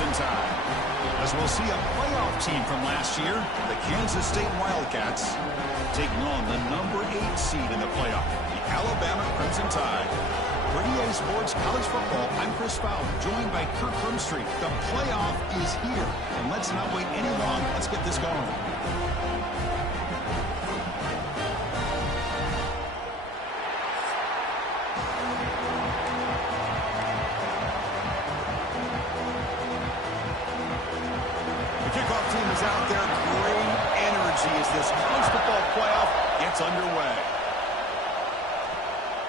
Crimson Tide. As we'll see a playoff team from last year, the Kansas State Wildcats taking on the number 8 seed in the playoff, the Alabama Crimson Tide. For EA Sports College Football, I'm Chris Fowler, joined by Kirk Hermstreet. The playoff is here, and let's not wait any longer. Let's get this going. Out there, great energy as this college football playoff gets underway.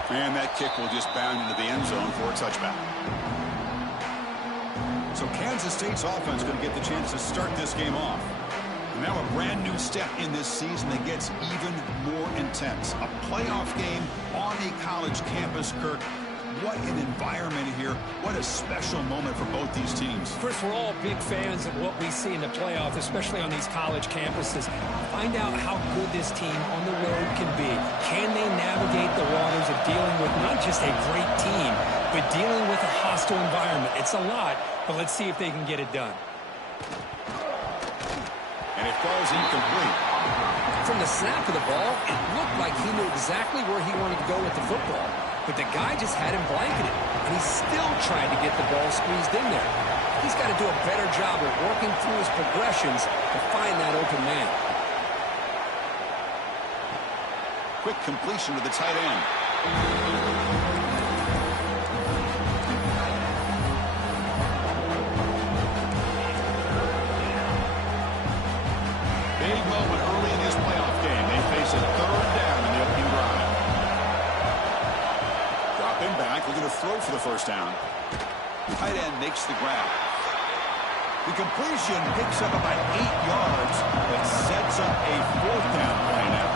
And that kick will just bound into the end zone for a touchback. So Kansas State's offense going to get the chance to start this game off. And now a brand new step in this season that gets even more intense. A playoff game on a college campus, Kirk. What an environment here. What a special moment for both these teams. First, we're all big fans of what we see in the playoff, especially on these college campuses. Find out how good this team on the road can be. Can they navigate the waters of dealing with not just a great team, but dealing with a hostile environment? It's a lot, but let's see if they can get it done. And it falls incomplete. From the snap of the ball, it looked like he knew exactly where he wanted to go with the football. But the guy just had him blanketed, and he's still trying to get the ball squeezed in there. He's got to do a better job of working through his progressions to find that open man. Quick completion to the tight end. Big moment early in this playoff game. They face a third down in the opening drive. Him back, looking to throw for the first down. Tight end makes the grab. The completion picks up about 8 yards, but sets up a 4th down play now.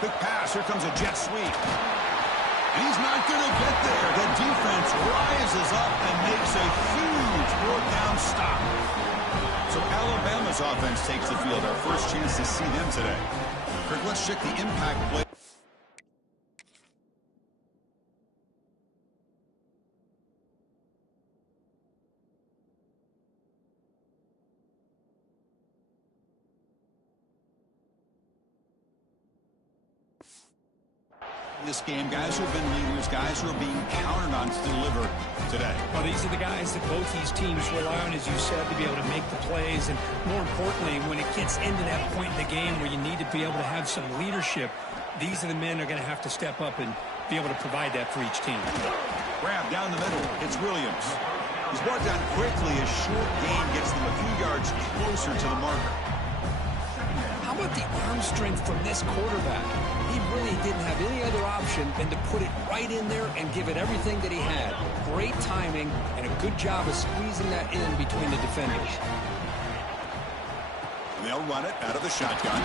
Quick pass. Here comes a jet sweep. And he's not going to get there. The defense rises up and makes a huge 4th down stop. So Alabama's offense takes the field. Our first chance to see them today. Kirk, let's check the impact play. This game, guys who have been leaders, guys who are being counted on to deliver today. Well, these are the guys that both these teams rely on, as you said, to be able to make the plays. And more importantly, when it gets into that point in the game where you need to be able to have some leadership, these are the men who are going to have to step up and be able to provide that for each team. Grab down the middle. It's Williams. He's brought down quickly. A short gain gets them a few yards closer to the marker. How about the arm strength from this quarterback? He really didn't have any other option than to put it right in there and give it everything that he had. Great timing and a good job of squeezing that in between the defenders. They'll run it out of the shotgun.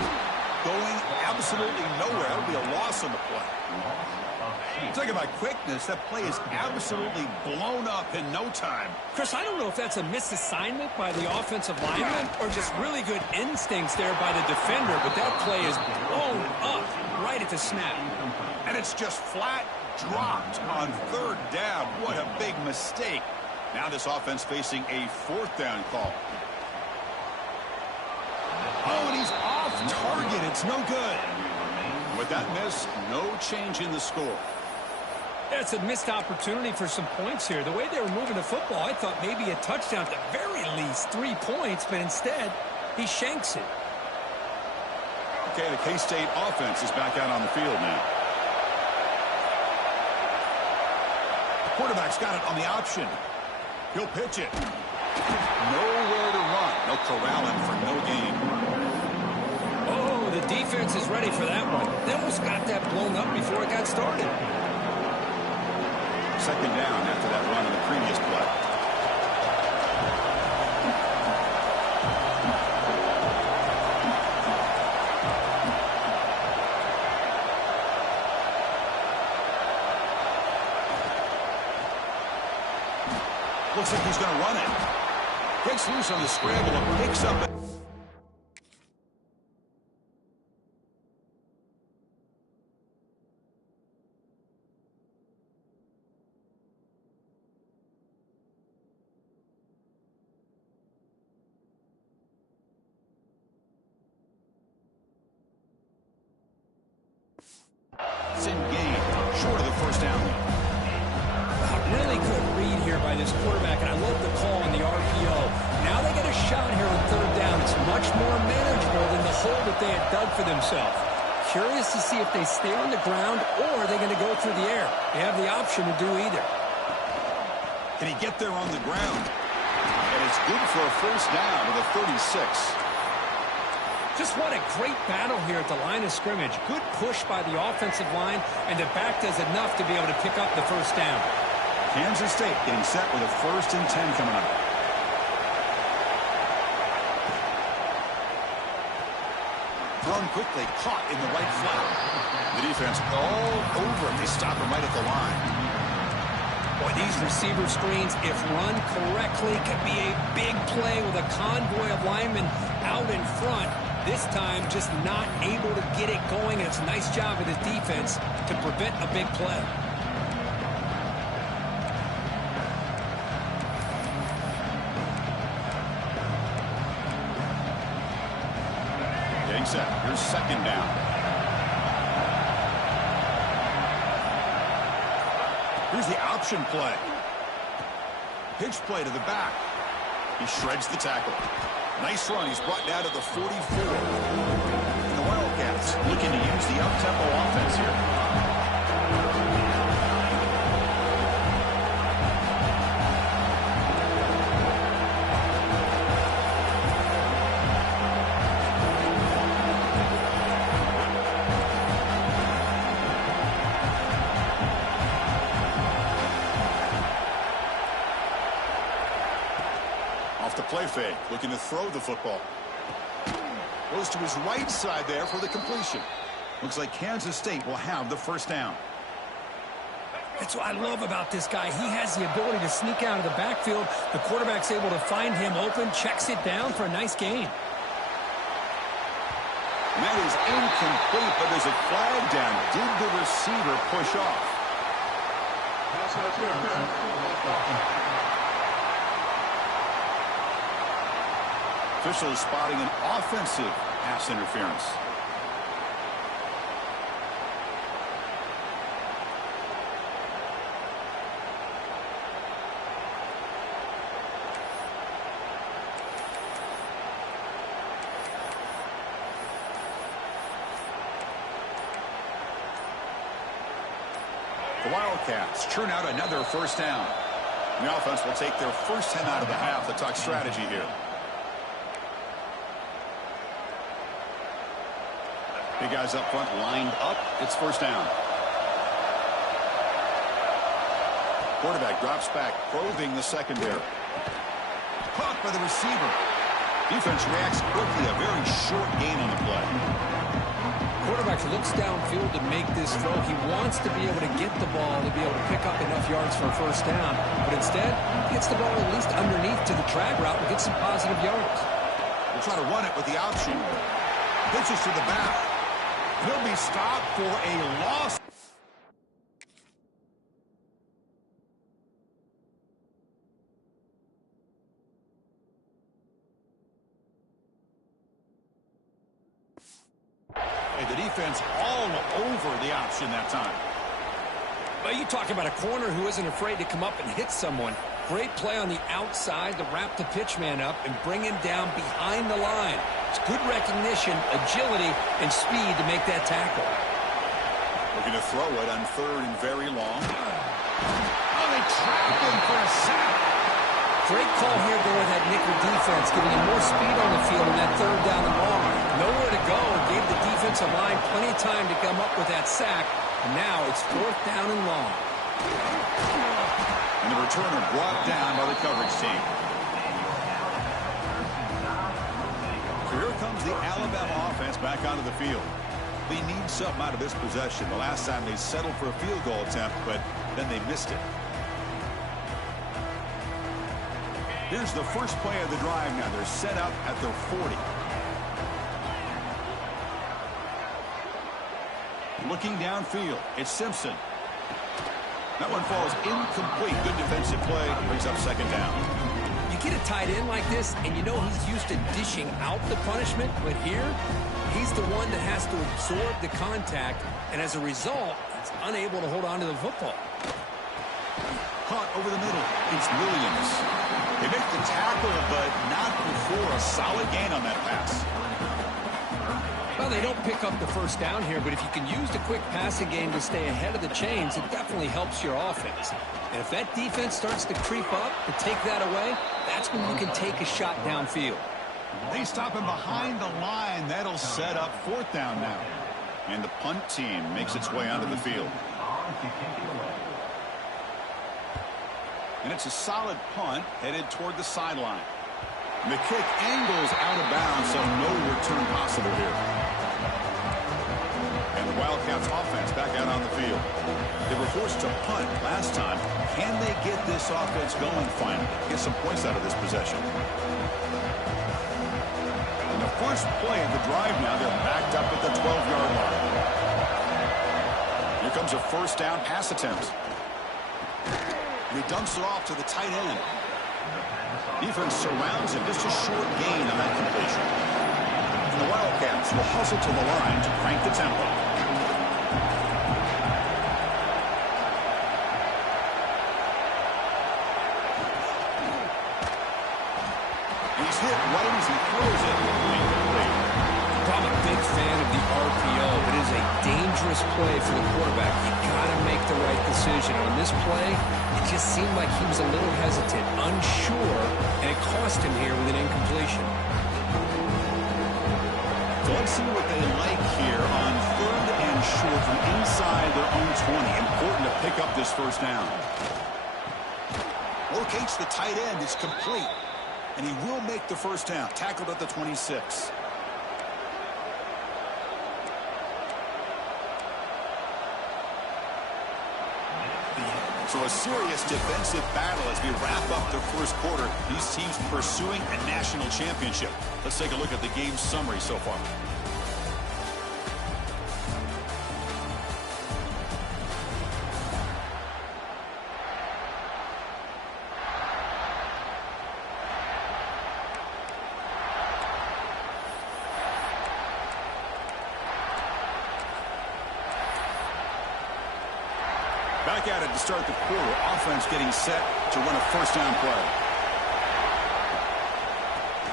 Going absolutely nowhere. It'll be a loss on the play. Talking about quickness, that play is absolutely blown up in no time. Chris, I don't know if that's a misassignment by the offensive lineman or just really good instincts there by the defender, but that play is blown up right at the snap. And it's just flat dropped on 3rd down. What a big mistake. Now this offense facing a 4th down call. Oh, and he's off target. It's no good. With that miss, no change in the score. That's a missed opportunity for some points here. The way they were moving the football, I thought maybe a touchdown at the very least, 3 points, but instead, he shanks it. Okay, the K-State offense is back out on the field now. The quarterback's got it on the option. He'll pitch it. Nowhere to run. No corral him for no gain. Oh, the defense is ready for that one. They almost got that blown up before it got started. 2nd down after that run in the previous play. Looks like he's going to run it. Breaks loose on the scramble and picks up. It's in gain, short of the first down. Really good read here by this quarterback, and I love the call on the RPO. Now they get a shot here on third down. It's much more manageable than the hole that they had dug for themselves. Curious to see if they stay on the ground or are they going to go through the air. They have the option to do either. Can he get there on the ground? And it's good for a first down to the 36. Just what a great battle here at the line of scrimmage. Good push by the offensive line, and the back does enough to be able to pick up the first down. Kansas State getting set with a 1st and 10 coming up. Thrown quickly, caught in the right flat. The defense all over him. They stop him right at the line. Boy, these receiver screens, if run correctly, can be a big play with a convoy of linemen out in front. This time, just not able to get it going. And it's a nice job of his defense to prevent a big play. Getting set. Here's second down. Here's the option play. Pitch play to the back. He shreds the tackle. Nice run. He's brought down to the 44. And the Wildcats looking to use the up-tempo offense here. Off the play fake, looking to throw the football. Goes to his right side there for the completion. Looks like Kansas State will have the first down. That's what I love about this guy. He has the ability to sneak out of the backfield. The quarterback's able to find him open, checks it down for a nice gain. And that is incomplete, but there's a flag down. Did the receiver push off? Officials spotting an offensive pass interference. The Wildcats churn out another first down. The offense will take their first 10 out of the half. Let's talk strategy here. Big guys up front lined up. It's first down. Quarterback drops back, probing the secondary. Caught by the receiver. Defense reacts quickly. A very short gain on the play. Quarterback looks downfield to make this throw. He wants to be able to get the ball to be able to pick up enough yards for a first down. But instead, he gets the ball at least underneath to the drag route and gets some positive yards. We'll try to run it with the option. Pitches to the back. He'll be stopped for a loss. And the defense all over the option that time. Well, you talk about a corner who isn't afraid to come up and hit someone. Great play on the outside to wrap the pitch man up and bring him down behind the line. It's good recognition, agility, and speed to make that tackle. Looking to throw it on third and very long. Oh, they trapped him for a sack. Great call here going with that nickel defense, giving him more speed on the field in that third down and long. Nowhere to go, gave the defensive line plenty of time to come up with that sack. And now it's fourth down and long. And the returner brought down by the coverage team. So here comes the Alabama offense back onto the field. They need something out of this possession. The last time they settled for a field goal attempt, but then they missed it. Here's the first play of the drive now. They're set up at their 40. Looking downfield, it's Simpson. That one falls incomplete. Good defensive play. Brings up second down. You get a tight end like this, and you know he's used to dishing out the punishment, but here, he's the one that has to absorb the contact, and as a result, he's unable to hold on to the football. Caught over the middle. It's Williams. They make the tackle, but not before a solid gain on that pass. Well, they don't pick up the first down here, but if you can use the quick passing game to stay ahead of the chains, it definitely helps your offense. And if that defense starts to creep up to take that away, that's when you can take a shot downfield. They stop him behind the line. That'll set up fourth down now. And the punt team makes its way onto the field. And it's a solid punt headed toward the sideline. And the kick angles out of bounds, so no return possible here. And the Wildcats offense back out on the field. They were forced to punt last time. Can they get this offense going finally? Get some points out of this possession. And the first play of the drive now, they're backed up at the 12-yard line. Here comes a first down pass attempt. And he dumps it off to the tight end. Defense surrounds him. Just a short gain on that completion. And the Wildcats will hustle to the line to crank the tempo. He's hit right as he throws it. Incomplete. I'm a big fan of the RPO. It is a dangerous play for the quarterback. You got to make the right decision. On this play, it just seemed like he was a little hesitant, unsure, and it cost him here with an incompletion. So let's see what they like here on third and short from inside their own 20. Important to pick up this first down. Locates the tight end. It's complete. And he will make the first down. Tackled at the 26. So a serious defensive battle as we wrap up the first quarter. These teams pursuing a national championship. Let's take a look at the game summary so far. Back at it to start the quarter. Offense getting set to run a first down play.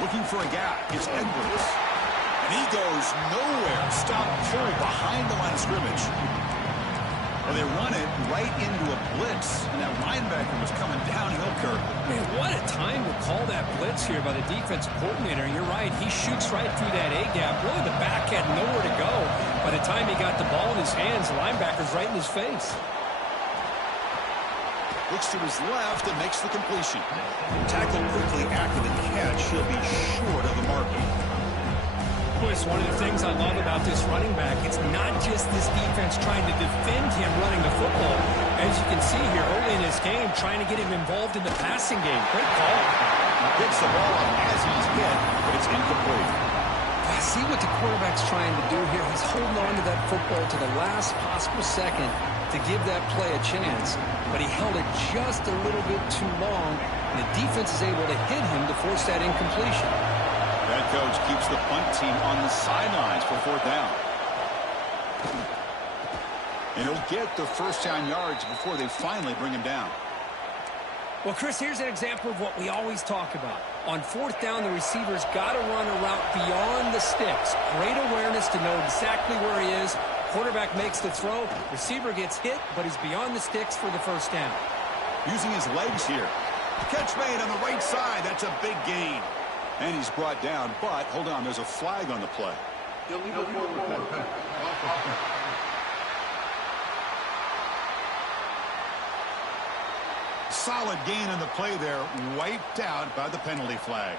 Looking for a gap. It's Edwards. And he goes nowhere. Stop pull behind the line of scrimmage. Well, they run it right into a blitz. And that linebacker was coming downhill, Kirk. Man, what a time to call that blitz here by the defensive coordinator. You're right. He shoots right through that A-gap. Really, the back had nowhere to go. By the time he got the ball in his hands, the linebacker's right in his face. Looks to his left and makes the completion. Tackled quickly after the catch. He'll be short of the mark. Boys, one of the things I love about this running back, it's not just this defense trying to defend him running the football. As you can see here early in this game, trying to get him involved in the passing game. Great call. Picks the ball up as he's hit, but it's incomplete. I see what the quarterback's trying to do here. He's holding on to that football to the last possible second to give that play a chance, but he held it just a little bit too long, and the defense is able to hit him to force that incompletion. That coach keeps the punt team on the sidelines for fourth down. And he'll get the first down yards before they finally bring him down. Well, Chris, here's an example of what we always talk about. On fourth down, the receiver's got to run a route beyond the sticks. Great awareness to know exactly where he is. Quarterback makes the throw. Receiver gets hit, but he's beyond the sticks for the first down. Using his legs here. Catch made on the right side. That's a big gain. And he's brought down, but hold on, there's a flag on the play. Solid gain on the play there, wiped out by the penalty flag.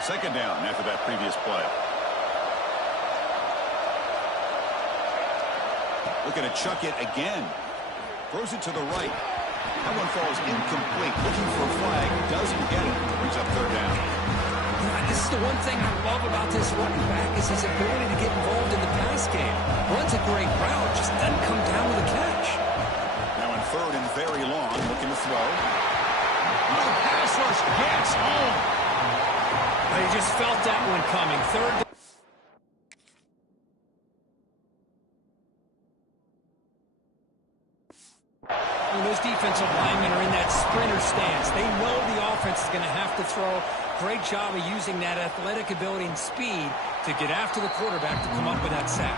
Second down after that previous play. Looking to chuck it again. Throws it to the right. That one falls incomplete. Looking for a flag. Doesn't get it. Brings up third down. This is the one thing I love about this running back is his ability to get involved in the pass game. Runs a great route, just doesn't come down with a catch. Now in third and very long, looking to throw. The pass rush gets home. They just felt that one coming. Third. When those defensive linemen are in that sprinter stance, they know the offense is going to have to throw. Great job of using that athletic ability and speed to get after the quarterback to come up with that sack.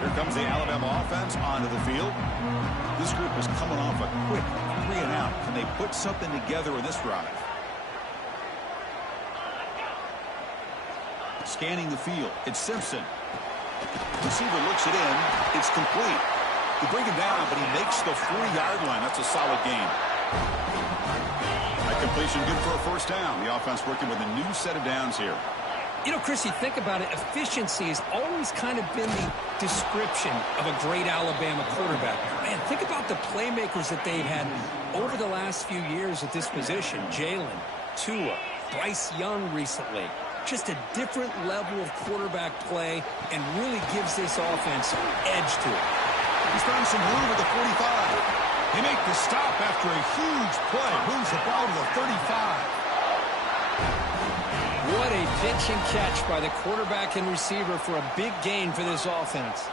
Here comes the Alabama offense onto the field. This group is coming off a quick 3-and-out. Can they put something together in this drive? Scanning the field. It's Simpson. Receiver looks it in. It's complete. They bring him down, but he makes the 40-yard line. That's a solid gain. That completion good for a first down. The offense working with a new set of downs here. You know, Chris, you think about it, efficiency has always kind of been the description of a great Alabama quarterback. Man, think about the playmakers that they've had over the last few years at this position. Jalen, Tua, Bryce Young recently. Just a different level of quarterback play and really gives this offense an edge to it. He's found some room at the 45. They make the stop after a huge play. Moves the ball to the 35. What a pitch and catch by the quarterback and receiver for a big gain for this offense.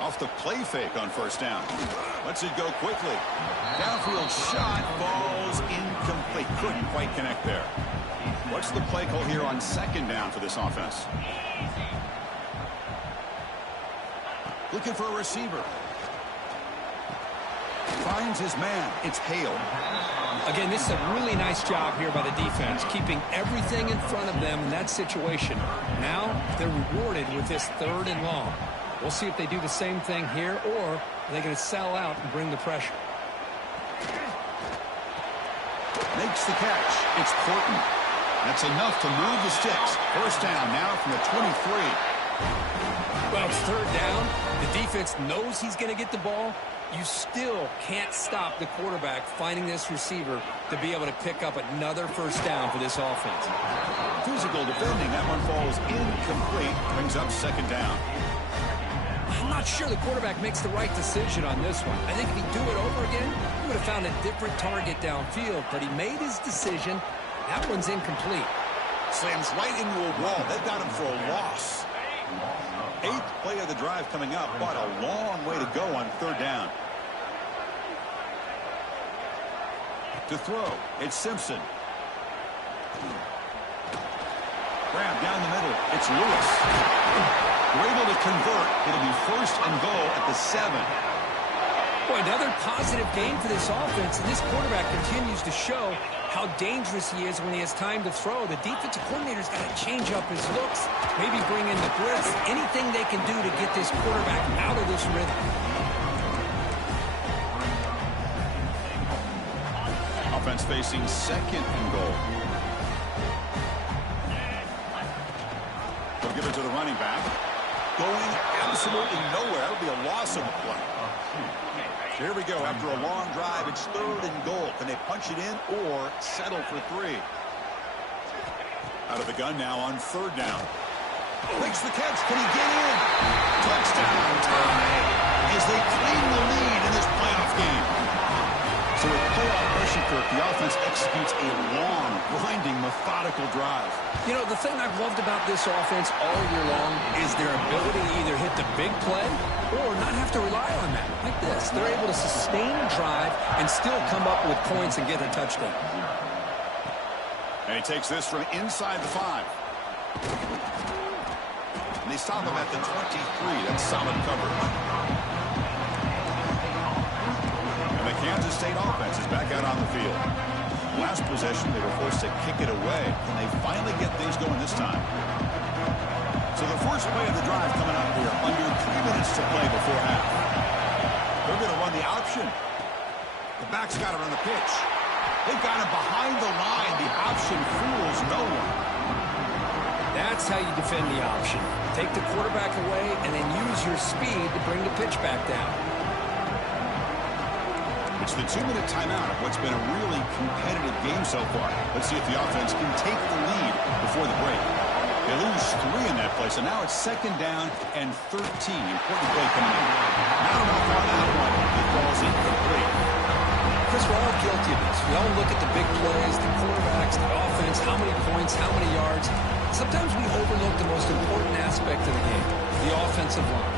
Off the play fake on first down. Lets it go quickly. Downfield shot falls incomplete. Couldn't quite connect there. What's the play call here on second down for this offense? Looking for a receiver. Finds his man. It's Hale. Again, this is a really nice job here by the defense, keeping everything in front of them in that situation. Now they're rewarded with this third and long. We'll see if they do the same thing here, or are they going to sell out and bring the pressure? Makes the catch. It's Horton. That's enough to move the sticks. First down now from the 23. Well, it's third down. The defense knows he's going to get the ball. You still can't stop the quarterback finding this receiver to be able to pick up another first down for this offense. Physical defending. That one falls incomplete. Brings up second down. I'm not sure the quarterback makes the right decision on this one. I think if he'd do it over again, he would have found a different target downfield. But he made his decision. That one's incomplete. Slams right into a wall. They've got him for a loss. Eighth play of the drive coming up, but a long way to go on third down. To throw, it's Simpson. Grab down the middle, it's Lewis. We're able to convert. It'll be first and goal at the 7. Boy, another positive game for this offense, and this quarterback continues to show how dangerous he is when he has time to throw. The defensive coordinator's got to change up his looks, maybe bring in the blitz, anything they can do to get this quarterback out of this rhythm. Offense facing second and goal. They'll give it to the running back. Going absolutely nowhere. It'll be a loss of a play. Here we go. After a long drive, it's third and goal. Can they punch it in or settle for 3? Out of the gun now on third down. Makes the catch. Can he get in? Touchdown tie as they claim the lead in this playoff game. So with playoff pressure, Kirk, the offense executes a long, grinding, methodical drive. You know, the thing I've loved about this offense all year long is their ability to either hit the big play or not have to rely on that. Like this. They're able to sustain a drive and still come up with points and get a touchdown. And he takes this from inside the 5. And they stop him at the 23. That's solid coverage. And the Kansas State offense is back out on the field. Last possession, they were forced to kick it away. Can they finally get things going this time? So the first play of the drive coming up here. Under 3 minutes to play before half. They're going to run the option. The back's got it on the pitch. They've got him behind the line. The option fools no one. That's That's how you defend the option. Take the quarterback away and then use your speed to bring the pitch back down. It's the 2-minute timeout of what's been a really competitive game so far. Let's see if the offense can take the lead before the break. They lose 3 in that play, so now it's 2nd down and 13. Important play coming in. Not enough on that one. It falls incomplete. Chris, we're all guilty of this. We all look at the big plays, the quarterbacks, the offense, how many points, how many yards. Sometimes we overlook the most important aspect of the game, the offensive line.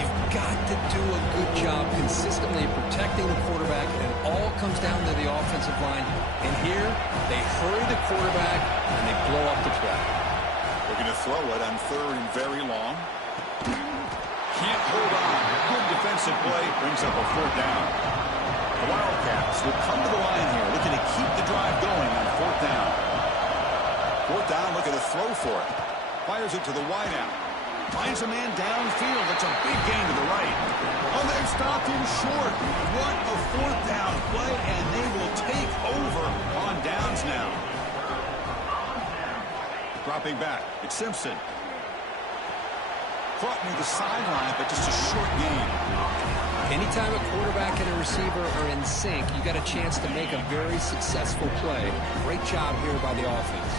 You've got to do a good job consistently protecting the quarterback, and it all comes down to the offensive line. And here, they hurry the quarterback, and they blow up the play. Looking to throw it on 3rd and very long. Can't hold on. Good defensive play. Brings up a 4th down. The Wildcats will come to the line here, looking to keep the drive going on 4th down. 4th down, looking to throw for it. Fires it to the wideout. Finds a man downfield. It's a big gain to the right. Oh, they've stopped him short. What a 4th down play, and they will take over on downs now. Dropping back, it's Simpson. Caught near the sideline, but just a short gain. Anytime a quarterback and a receiver are in sync, you got a chance to make a very successful play. Great job here by the offense.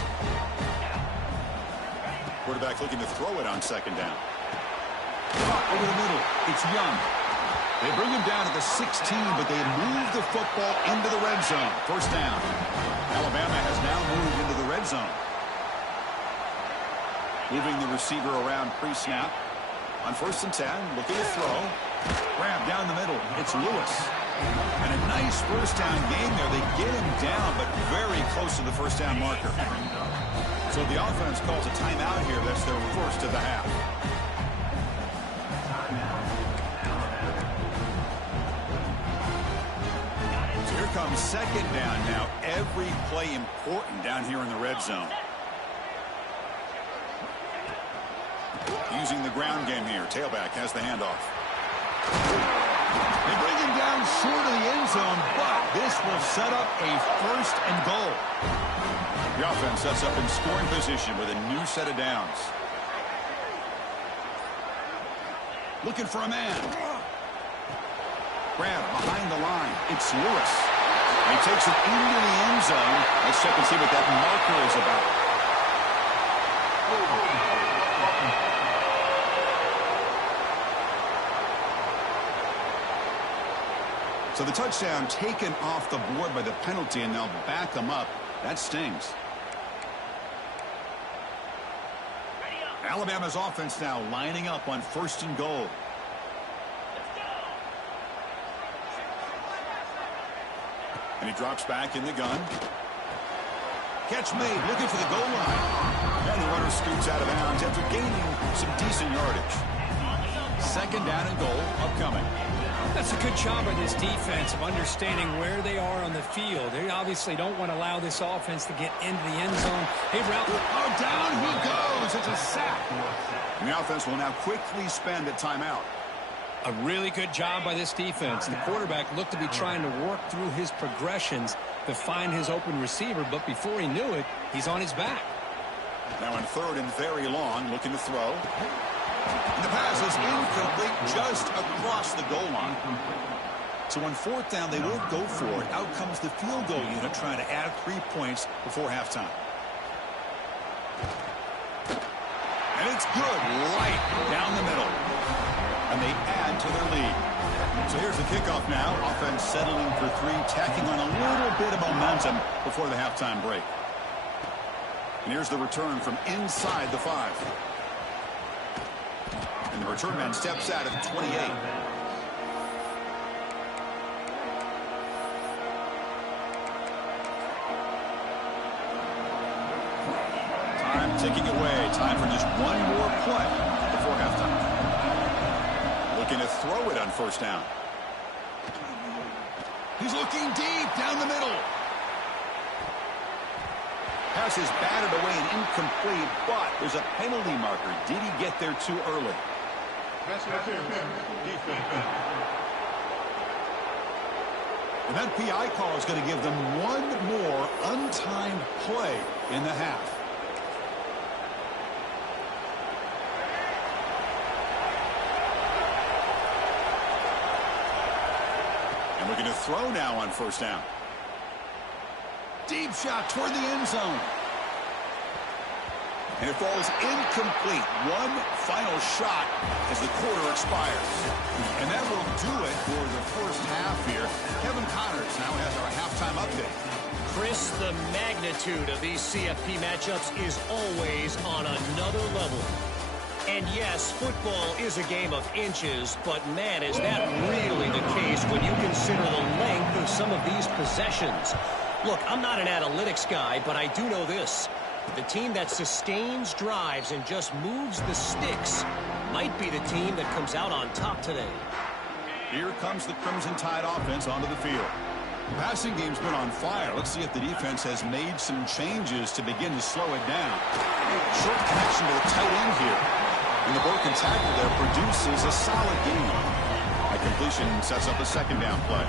Quarterback looking to throw it on 2nd down. Over the middle, it's Young. They bring him down at the 16, but they move the football into the red zone. 1st down. Alabama has now moved into the red zone. Moving the receiver around pre-snap. On 1st and 10, looking to throw. Grab down the middle. It's Lewis. And a nice 1st down game there. They get him down, but very close to the 1st down marker. So the offense calls a timeout here. That's their 1st of the half. So here comes 2nd down now. Every play important down here in the red zone. Using the ground game here. Tailback has the handoff. They bring him down short of the end zone, but this will set up a 1st and goal. The offense sets up in scoring position with a new set of downs. Looking for a man. Grab behind the line. It's Lewis. He takes it into the end zone. Let's check and see what that marker is about. So the touchdown taken off the board by the penalty, and they'll back them up. That stings. Alabama's offense now lining up on 1st and goal. And he drops back in the gun. Catch made, looking for the goal line. And the runner scoots out of bounds after gaining some decent yardage. 2nd down and goal upcoming. That's a good job by this defense of understanding where they are on the field. They obviously don't want to allow this offense to get into the end zone. Hey, route. Oh, down he goes. It's a sack. And the offense will now quickly spend a timeout. A really good job by this defense. The quarterback looked to be trying to work through his progressions to find his open receiver, but before he knew it, he's on his back. Now on 3rd and very long, looking to throw. And the pass is incomplete just across the goal line. So on 4th down, they will go for it. Out comes the field goal unit trying to add 3 points before halftime. And it's good. Right down the middle. And they add to their lead. So here's the kickoff now. Offense settling for 3, tacking on a little bit of momentum before the halftime break. And here's the return from inside the 5. And the return man steps out at 28. Time ticking away. Time for just one more play before halftime. Looking to throw it on 1st down. He's looking deep down the middle. Pass is batted away and incomplete, but there's a penalty marker. Did he get there too early? And that PI call is going to give them one more untimed play in the half. Looking to throw now on first down. Deep shot toward the end zone. And it falls incomplete. One final shot as the quarter expires. And that will do it for the first half here. Kevin Connors now has our halftime update. Chris, the magnitude of these CFP matchups is always on another level. And yes, football is a game of inches, but man, is that really the case when you consider the length of some of these possessions. Look, I'm not an analytics guy, but I do know this. The team that sustains drives and just moves the sticks might be the team that comes out on top today. Here comes the Crimson Tide offense onto the field. The passing game's been on fire. Let's see if the defense has made some changes to begin to slow it down. Short connection to the tight end here. And the broken tackle there produces a solid gain. A completion sets up a second down play.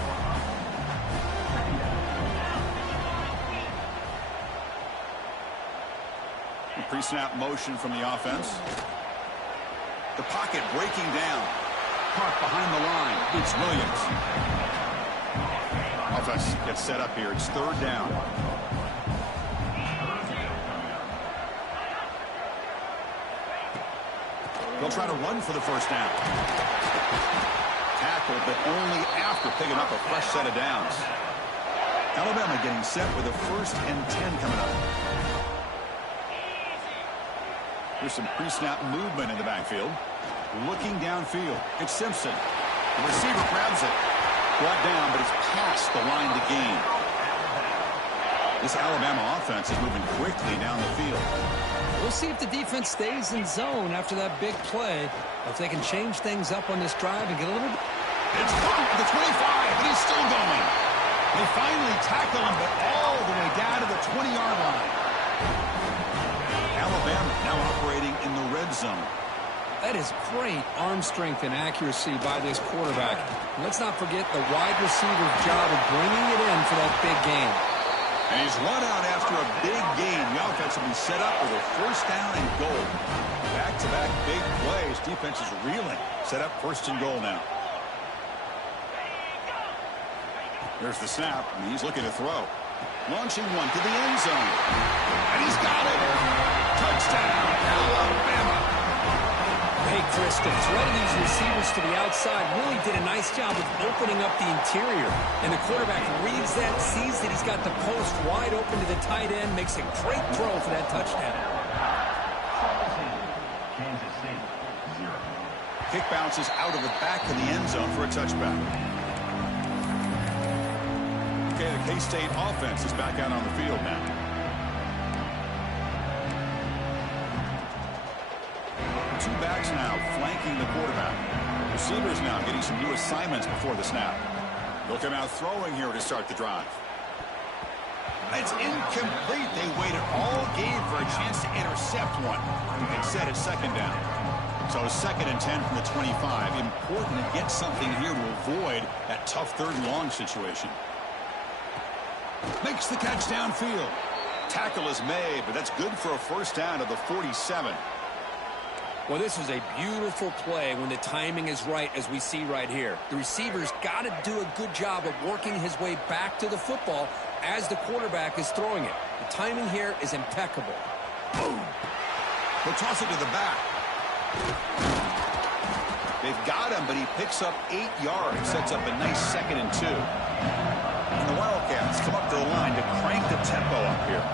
Pre-snap motion from the offense. The pocket breaking down. Park behind the line. It's Williams. Offense gets set up here. It's third down. They'll try to run for the first down. Tackled, but only after picking up a fresh set of downs. Alabama getting set with a 1st and 10 coming up. There's some pre-snap movement in the backfield. Looking downfield. It's Simpson. The receiver grabs it. Brought down, but it's past the line to gain. This Alabama offense is moving quickly down the field. We'll see if the defense stays in zone after that big play. If they can change things up on this drive and get a little bit. It's bumped to the 25, but he's still going. They finally tackle him, but all the way down to the 20-yard line. Alabama now operating in the red zone. That is great arm strength and accuracy by this quarterback. Let's not forget the wide receiver's job of bringing it in for that big game. And he's run out after a big gain. The offense will be set up with a first down and goal. Back-to-back big plays. Defense is reeling. Set up 1st and goal now. There's the snap, and he's looking to throw. Launching one to the end zone. And he's got it. Touchdown, Alabama. Hey, Chris, the threat of these receivers to the outside really did a nice job of opening up the interior. And the quarterback reads that, sees that he's got the post wide open to the tight end, makes a great throw for that touchdown. Kick bounces out of the back of the end zone for a touchback. Okay, the K-State offense is back out on the field now. Two backs now flanking the quarterback. Receivers now getting some new assignments before the snap. They'll come out throwing here to start the drive. It's incomplete. They waited all game for a chance to intercept one. Instead, it's second down. So 2nd and 10 from the 25. Important to get something here to avoid that tough 3rd and long situation. Makes the catch downfield. Tackle is made, but that's good for a first down to the 47. Well, this is a beautiful play when the timing is right, as we see right here. The receiver's got to do a good job of working his way back to the football as the quarterback is throwing it. The timing here is impeccable. Boom. He'll toss it to the back. They've got him, but he picks up 8 yards. Sets up a nice 2nd and 2. And the Wildcats come up to the line to crank the tempo up here.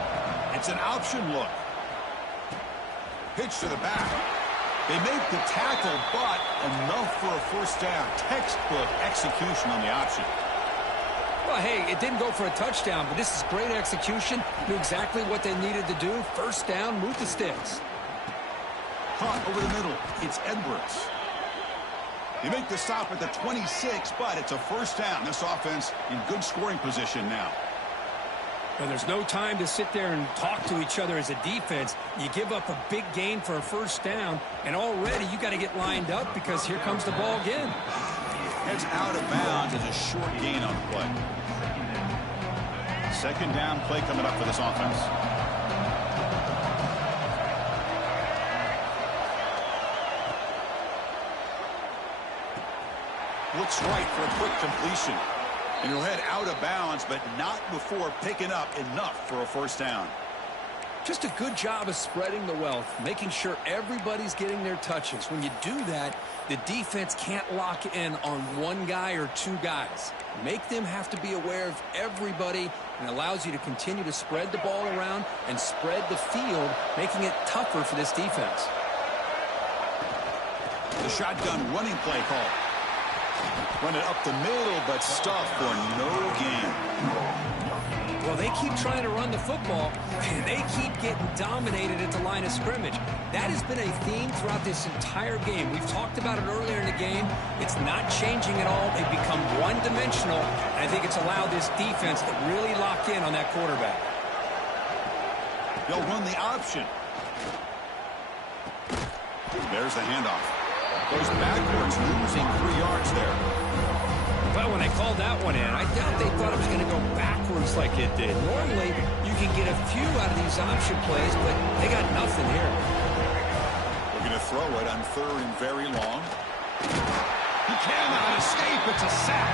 It's an option look. Pitch to the back. They make the tackle, but enough for a first down. Textbook execution on the option. Well, hey, it didn't go for a touchdown, but this is great execution. Knew exactly what they needed to do. First down, move the sticks. Caught over the middle. It's Edwards. They make the stop at the 26, but it's a first down. This offense in good scoring position now. Well, there's no time to sit there and talk to each other as a defense. You give up a big gain for a first down, and already you got to get lined up because here comes the ball again. Heads out of bounds as a short gain on the play. Second down play coming up for this offense. Looks right for a quick completion. And he'll head out of bounds, but not before picking up enough for a first down. Just a good job of spreading the wealth, making sure everybody's getting their touches. When you do that, the defense can't lock in on one guy or two guys. Make them have to be aware of everybody, and allows you to continue to spread the ball around and spread the field, making it tougher for this defense. The shotgun running play call. Run it up the middle, but stuffed for no gain. Well, they keep trying to run the football, and they keep getting dominated at the line of scrimmage. That has been a theme throughout this entire game. We've talked about it earlier in the game. It's not changing at all. They've become one-dimensional, and I think it's allowed this defense to really lock in on that quarterback. They'll run the option. There's the handoff. Goes backwards, losing 3 yards there. Well, when they called that one in, I doubt they thought it was going to go backwards like it did. Normally, you can get a few out of these option plays, but they got nothing here. We're going to throw it on 3rd and very long. He cannot escape. It's a sack.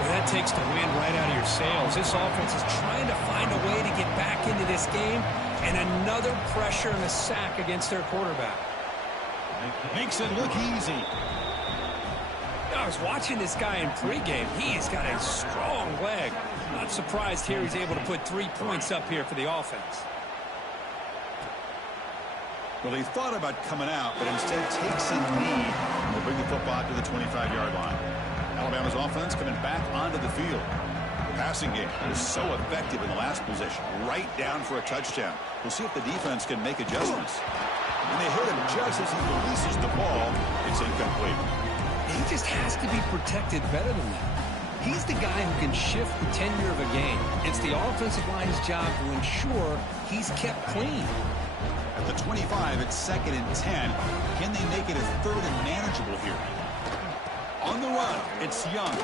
Well, that takes the wind right out of your sails. This offense is trying to find a way to get back into this game, and another pressure and a sack against their quarterback. Makes it look easy. I was watching this guy in pregame. He's got a strong leg. Not surprised here he's able to put 3 points up here for the offense. Well, he thought about coming out, but instead takes a knee and will bring the football out to the 25-yard line. Alabama's offense coming back onto the field. The passing game was so effective in the last possession, right down for a touchdown. We'll see if the defense can make adjustments. When they hit him just as he releases the ball, it's incomplete. He just has to be protected better than that. He's the guy who can shift the tenure of a game. It's the offensive line's job to ensure he's kept clean. At the 25, it's 2nd and 10. Can they make it a 3rd and manageable here? On the run, it's Young.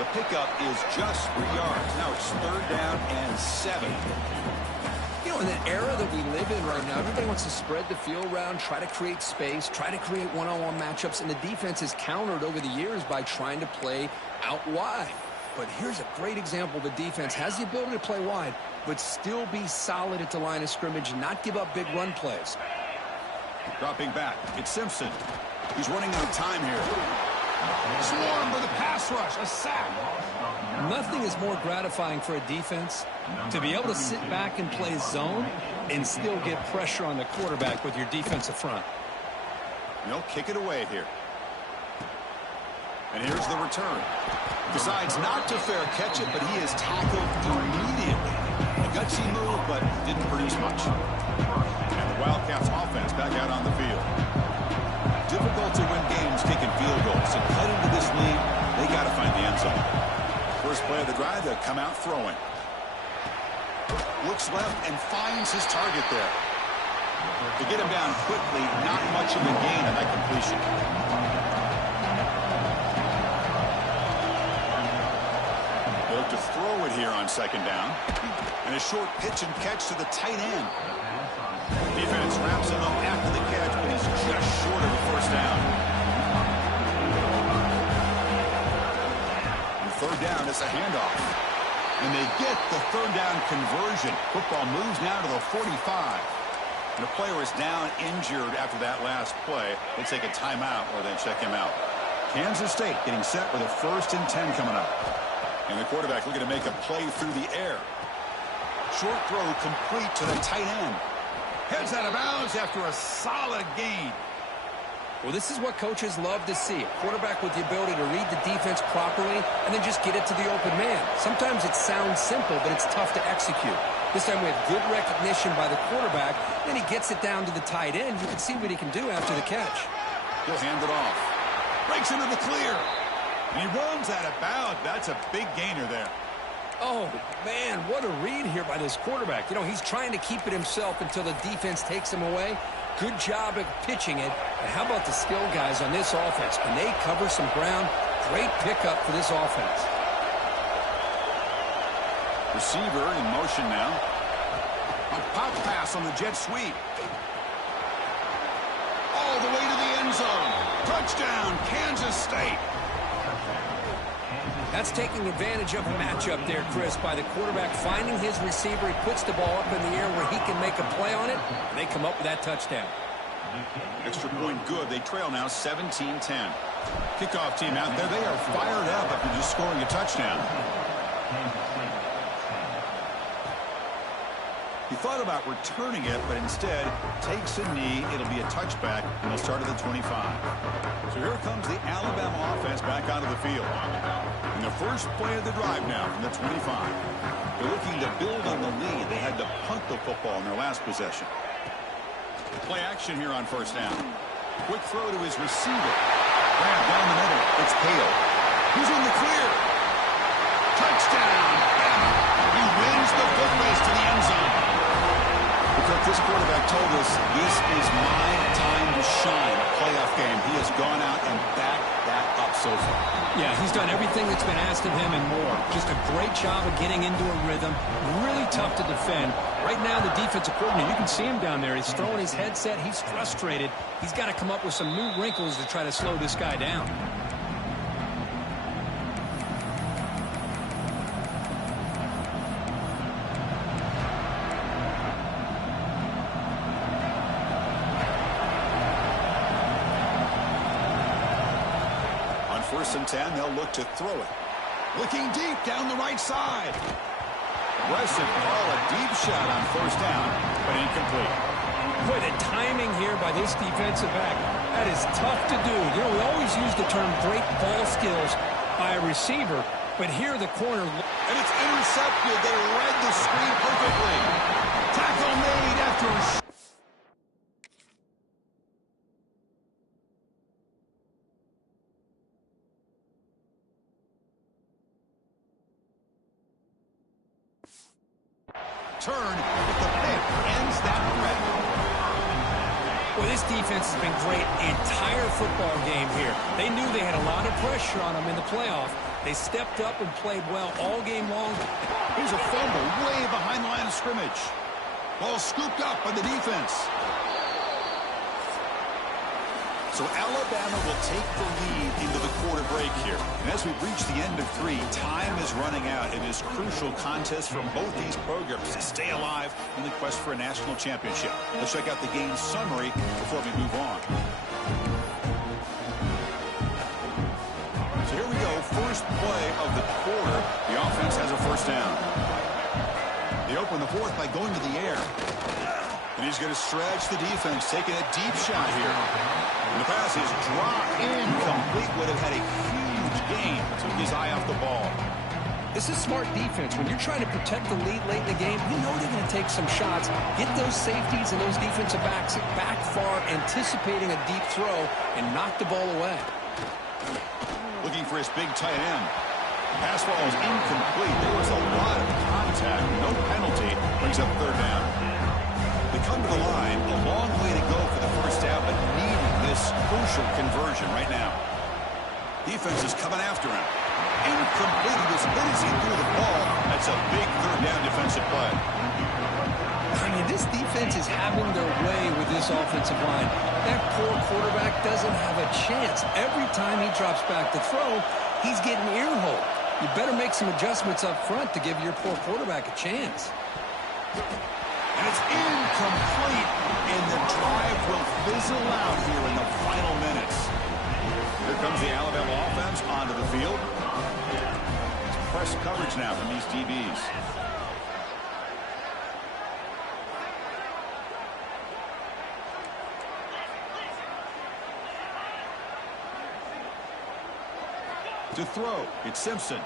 The pickup is just 3 yards. Now it's 3rd down and 7. You know, in the era that we live in right now, everybody wants to spread the field around, try to create space, try to create one-on-one matchups, and the defense has countered over the years by trying to play out wide. But here's a great example. The defense has the ability to play wide, but still be solid at the line of scrimmage and not give up big run plays. Dropping back, it's Simpson. He's running out of time here. Swarmed with a pass rush, a sack. Nothing is more gratifying for a defense to be able to sit back and play zone and still get pressure on the quarterback with your defensive front. They'll kick it away here. And here's the return. Decides not to fair catch it, but he is tackled immediately. A gutsy move, but didn't produce much. And the Wildcats offense back out on the field. Difficult to win games kicking field goals. So cut into this lead, they got to find the end zone. First play of the drive, they'll come out throwing. Looks left and finds his target there. To get him down quickly, not much of a gain on that completion. They look to throw it here on 2nd down. And a short pitch and catch to the tight end. Defense wraps him up after the catch, but he's just short of a first down. And 3rd down is a handoff. And they get the 3rd down conversion. Football moves now to the 45. And the player is down injured after that last play. They take a timeout or they check him out. Kansas State getting set with a 1st and 10 coming up. And the quarterback looking to make a play through the air. Short throw complete to the tight end. Heads out of bounds after a solid gain. Well, this is what coaches love to see. A quarterback with the ability to read the defense properly and then just get it to the open man. Sometimes it sounds simple, but it's tough to execute. This time we have good recognition by the quarterback. Then he gets it down to the tight end. You can see what he can do after the catch. He'll hand it off. Breaks into the clear. And he runs out of bounds. That's a big gainer there. Oh, man, what a read here by this quarterback. You know, he's trying to keep it himself until the defense takes him away. Good job at pitching it. And how about the skill guys on this offense? Can they cover some ground? Great pickup for this offense. Receiver in motion now. A pop pass on the jet sweep. All the way to the end zone. Touchdown, Kansas State. That's taking advantage of a matchup there, Chris, by the quarterback finding his receiver. He puts the ball up in the air where he can make a play on it, and they come up with that touchdown. Extra point good. They trail now 17-10. Kickoff team out there. They are fired up after just scoring a touchdown. He thought about returning it, but instead takes a knee. It'll be a touchback, and they'll start at the 25. So here comes the Alabama offense back onto the field. And the first play of the drive now from the 25. They're looking to build on the lead. They had to punt the football in their last possession. Play action here on first down. Quick throw to his receiver. Grab down the middle. It's Hale. He's in the clear. Touchdown. He wins the foot race to the end zone. Because this quarterback told us this is my time to shine. Playoff game. He has gone out and backed that up so far. Yeah, he's done everything that's been asked of him and more. Just a great job of getting into a rhythm. Really tough to defend. Right now, the defensive coordinator, you can see him down there. He's throwing his headset. He's frustrated. He's got to come up with some new wrinkles to try to slow this guy down. First and 10, they'll look to throw it. Looking deep down the right side. Aggressive call, a deep shot on first down, but incomplete. Boy, the timing here by this defensive back, that is tough to do. You know, we always use the term great ball skills by a receiver, but here the corner. And it's intercepted. They read the screen perfectly. Tackle made after a turn, but the pick ends that threat. Well, this defense has been great the entire football game here. They knew they had a lot of pressure on them in the playoff. They stepped up and played well all game long. Here's a fumble way behind the line of scrimmage. Ball scooped up by the defense. So Alabama will take the lead into the quarter break here. And as we reach the end of 3, time is running out in this crucial contest for both these programs to stay alive in the quest for a national championship. Let's check out the game summary before we move on. So here we go. First play of the quarter. The offense has a first down. They open the fourth by going to the air. And he's going to stretch the defense, taking a deep shot here. And the pass is dropped incomplete. Would have had a huge gain. Took his eye off the ball. This is smart defense. When you're trying to protect the lead late in the game, you know they're going to take some shots. Get those safeties and those defensive backs back far, anticipating a deep throw, and knock the ball away. Looking for his big tight end. Pass ball is incomplete. There was a lot of contact. No penalty. Brings up third down. They come to the line. A long way to go for the first down, but needing this crucial conversion right now. Defense is coming after him. Incomplete. He was hit as he threw the ball. That's a big third down defensive play. I mean, this defense is having their way with this offensive line. That poor quarterback doesn't have a chance. Every time he drops back to throw, he's getting ear-hole. You better make some adjustments up front to give your poor quarterback a chance. And it's incomplete, and the drive will fizzle out here in the final minutes. Here comes the Alabama offense onto the field. It's press coverage now from these DBs. To throw, it's Simpson.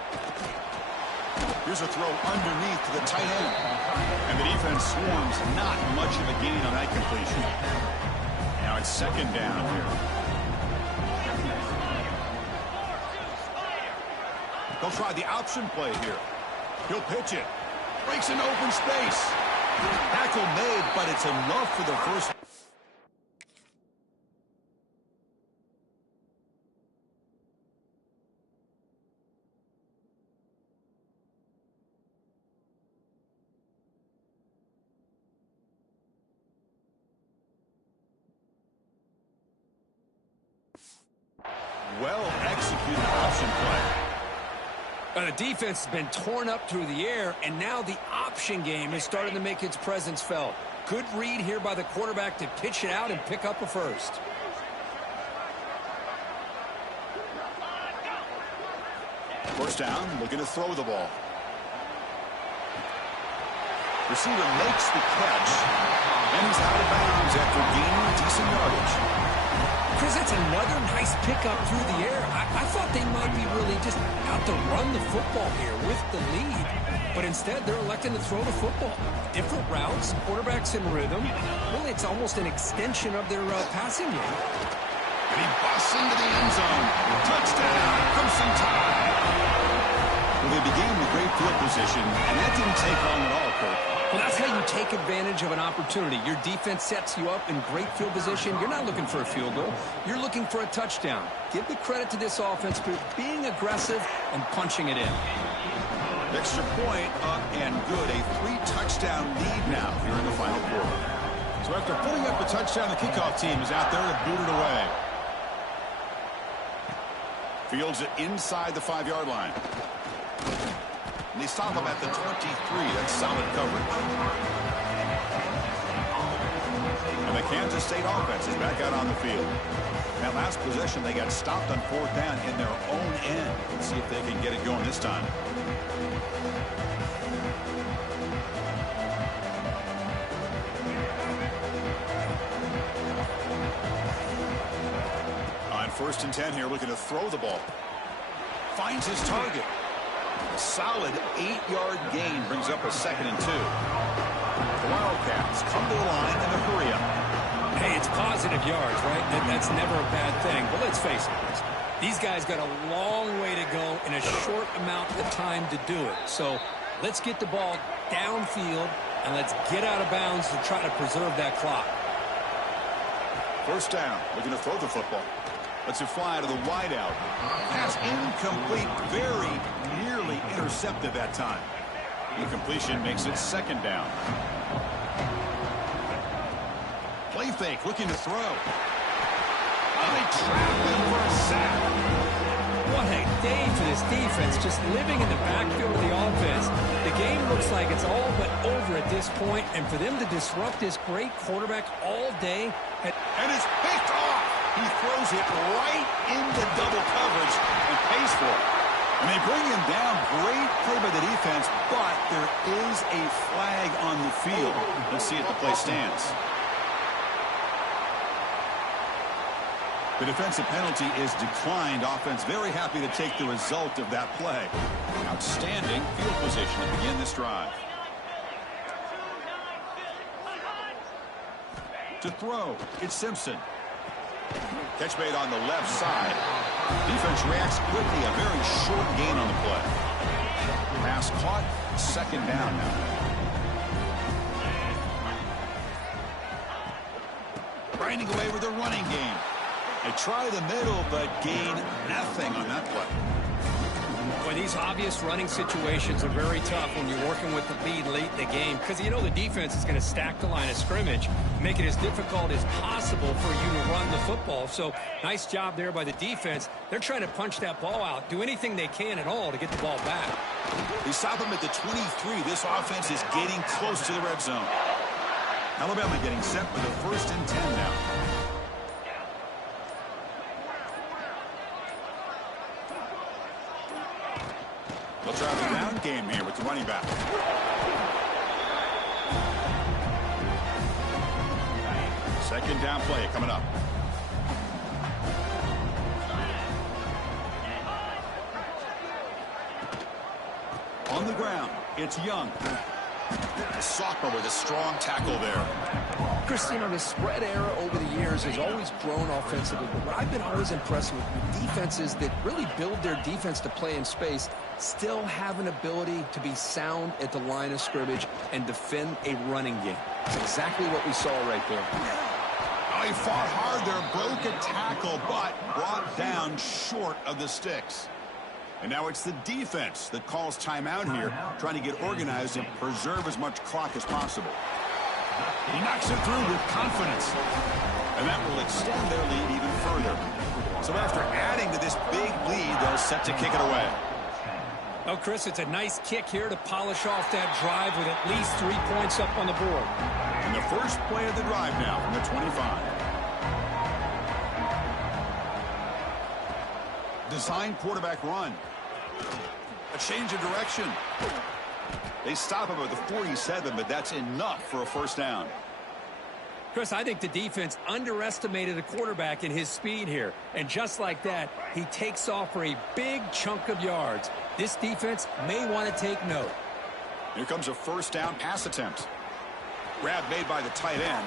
Here's a throw underneath to the tight end. And the defense swarms, not much of a gain on that completion. Now it's second down here. They'll try the option play here. He'll pitch it. Breaks into open space. Tackle made, but it's enough for the first. Well-executed option play. The defense has been torn up through the air, and now the option game is starting to make its presence felt. Good read here by the quarterback to pitch it out and pick up a first. First down, looking to throw the ball. Receiver makes the catch, and he's out of bounds after gaining decent yardage. Chris, that's another nice pickup through the air. I thought they might be really just out to run the football here with the lead. But instead, they're electing to throw the football. Different routes, quarterbacks in rhythm. Really, it's almost an extension of their passing game. And he busts into the end zone. Touchdown, Crimson Tide. Well, they began with great field position, and that didn't take long at all, Kurt. Well, that's how you take advantage of an opportunity. Your defense sets you up in great field position. You're not looking for a field goal. You're looking for a touchdown. Give the credit to this offense for being aggressive and punching it in. Extra point up and good. A 3-touchdown lead now here in the final quarter. So after putting up the touchdown, the kickoff team is out there to boot it away. Fields it inside the 5-yard line. And they stop him at the 23. That's solid coverage. And the Kansas State offense is back out on the field. That last possession, they got stopped on 4th down in their own end. Let's see if they can get it going this time. On 1st and 10 here, looking to throw the ball. Finds his target. A solid 8-yard gain brings up a 2nd and 2. The Wildcats come to the line in a hurry up. Hey, it's positive yards, right? That's never a bad thing. But let's face it, these guys got a long way to go in a short amount of time to do it. So let's get the ball downfield, and let's get out of bounds to try to preserve that clock. First down, looking to throw the football. Lets it fly to the wideout. Pass incomplete, very nearly intercepted that time. Incompletion makes it 2nd down. Play fake, looking to throw. Oh, they trap him for a sack. What a day for this defense, just living in the backfield of the offense. The game looks like it's all but over at this point, and for them to disrupt this great quarterback all day. And it's picked off. He throws it right into double coverage and pays for it. And they bring him down. Great play by the defense, but there is a flag on the field. Let's see if the play stands. The defensive penalty is declined. Offense very happy to take the result of that play. Outstanding field position to begin this drive. To throw, it's Simpson. Catch made on the left side. Defense reacts quickly. A very short gain on the play. Pass caught. 2nd down now. Grinding away with a running game. They try the middle, but gain nothing on that play. Boy, these obvious running situations are very tough when you're working with the lead late in the game, because you know the defense is going to stack the line of scrimmage, make it as difficult as possible for you to run the football. So nice job there by the defense. They're trying to punch that ball out, do anything they can at all to get the ball back. They stop him at the 23. This offense is getting close to the red zone. Alabama getting set for the 1st and 10 now. They'll try the ground game here with the running back. Second down play coming up. On the ground, it's Young. The sophomore with a strong tackle there. Chris, you know, the spread era over the years has always grown offensively, but what I've been always impressed with defenses that really build their defense to play in space still have an ability to be sound at the line of scrimmage and defend a running game. That's exactly what we saw right there. Oh, he fought hard there, broke a tackle, but brought down short of the sticks. And now it's the defense that calls timeout here, trying to get organized and preserve as much clock as possible. He knocks it through with confidence. And that will extend their lead even further. So after adding to this big lead, they're set to kick it away. Oh, Chris, it's a nice kick here to polish off that drive with at least 3 points up on the board. And the first play of the drive now from the 25. Design quarterback run. A change of direction. They stop him at the 47, but that's enough for a first down. Chris, I think the defense underestimated the quarterback in his speed here. And just like that, he takes off for a big chunk of yards. This defense may want to take note. Here comes a first down pass attempt. Grab made by the tight end.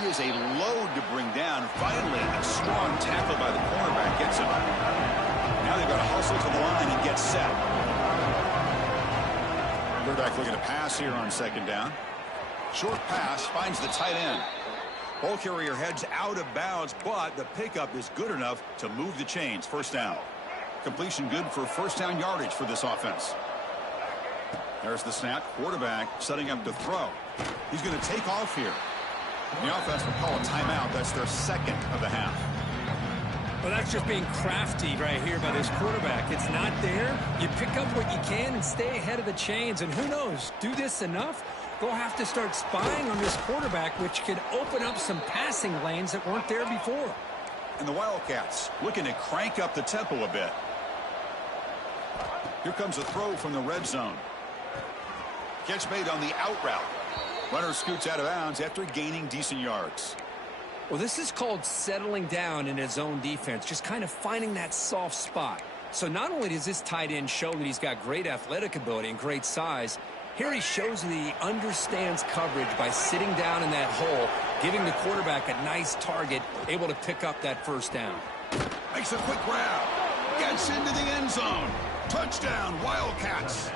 He is a load to bring down. Finally, a strong tackle by the cornerback gets him. Now they've got to hustle to the line and get set. Quarterback looking to pass here on second down. Short pass finds the tight end. Ball carrier heads out of bounds, but the pickup is good enough to move the chains. First down. Completion good for first down yardage for this offense. There's the snap. Quarterback setting up to throw. He's going to take off here. The offense will call a timeout. That's their second of the half. Well, that's just being crafty right here by this quarterback. It's not there. You pick up what you can and stay ahead of the chains. And who knows, do this enough, they'll have to start spying on this quarterback, which could open up some passing lanes that weren't there before. And the Wildcats looking to crank up the tempo a bit. Here comes a throw from the red zone. Catch made on the out route. Runner scoots out of bounds after gaining decent yards. Well, this is called settling down in his own defense, just kind of finding that soft spot. So not only does this tight end show that he's got great athletic ability and great size, here he shows that he understands coverage by sitting down in that hole, giving the quarterback a nice target, able to pick up that first down. Makes a quick grab. Gets into the end zone. Touchdown, Wildcats.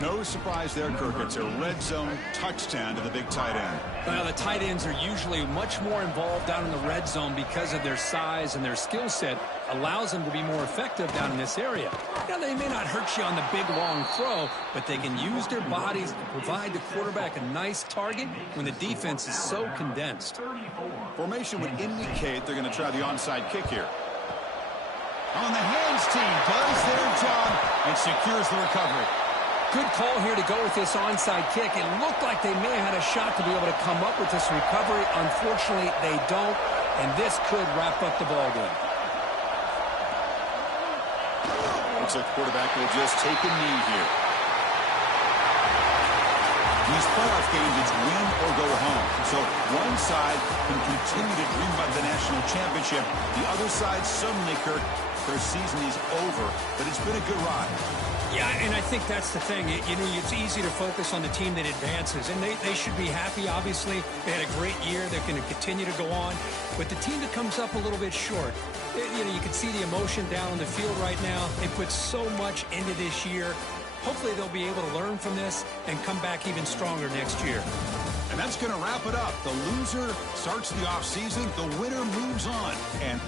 No surprise there, Kirk. It's a red zone touchdown to the big tight end. Well, the tight ends are usually much more involved down in the red zone because of their size and their skill set allows them to be more effective down in this area. Now, they may not hurt you on the big, long throw, but they can use their bodies to provide the quarterback a nice target when the defense is so condensed. Formation would indicate they're going to try the onside kick here. On the hands team does their job and secures the recovery. Good call here to go with this onside kick. It looked like they may have had a shot to be able to come up with this recovery. Unfortunately, they don't, and this could wrap up the ball game. Looks like the quarterback will just take a knee here. These playoff games, it's win or go home. So one side can continue to dream about the national championship. The other side, suddenly, Kirk, their season is over, but it's been a good ride. Yeah, and I think that's the thing. You know, it's easy to focus on the team that advances, and they should be happy, obviously. They had a great year. They're going to continue to go on. But the team that comes up a little bit short, you know, you can see the emotion down on the field right now. They put so much into this year. Hopefully they'll be able to learn from this and come back even stronger next year. And that's going to wrap it up. The loser starts the offseason. The winner moves on. And